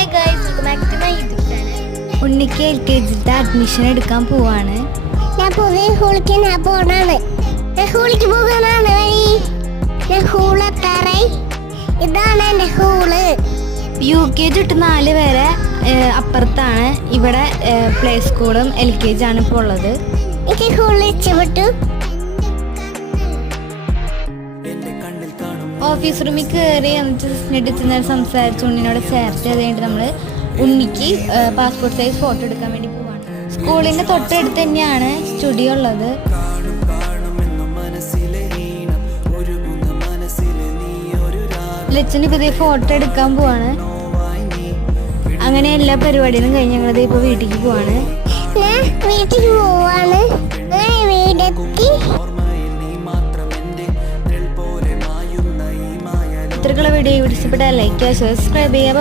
Hi guys, welcome back to my YouTube channel. ഉണ്ണിക്ക് LKG admission എടുക്കാൻ പോവാണ്. ഞാൻ പുതിയ സ്കൂളിലേക്ക് പോകണാണ്. ഞാൻ സ്കൂളിലേക്ക് പോകണാണ് വഴി. ഞാൻ സ്കൂളെത്താറായി. ഇതാണ് എൻ്റെ സ്കൂള്. UKG തൊട്ട് 4 വരെ അപ്പുറത്താണ്. ഇവിടെ പ്ലേ സ്കൂളും LKG ആണ് ഇപ്പോൾ ഉള്ളത്. എനിക്ക് സ്കൂളിൽ ഇഷ്ടപ്പെട്ടു. ഓഫീസ് റൂമിൽ കയറി എന്നിട്ട് സംസാരിച്ച് ഉണ്ണിനോട് ചേർത്ത് കഴിഞ്ഞിട്ട് നമ്മൾ ഉണ്ണിക്ക് പാസ്പോർട്ട് സൈസ് ഫോട്ടോ എടുക്കാൻ വേണ്ടി പോവാണ്. സ്കൂളിൻ്റെ തൊട്ടടുത്ത് തന്നെയാണ് സ്റ്റുഡിയോ ഉള്ളത്. ലച്ചന് പുതിയ ഫോട്ടോ എടുക്കാൻ പോവാണ്. അങ്ങനെ എല്ലാ പരിപാടികളും കഴിഞ്ഞ് ഞങ്ങളത് ഇപ്പോൾ വീട്ടിലേക്ക് പോവാണ്. ഞാൻ വീട്ടിൽ പോവാണ്. വീടെത്തി. ഇത്രക്കുള്ള വീഡിയോ ഇഷ്ടപ്പെട്ടാൽ ലൈക്ക് ചെയ്യുക, സബ്സ്ക്രൈബ് ചെയ്യുക.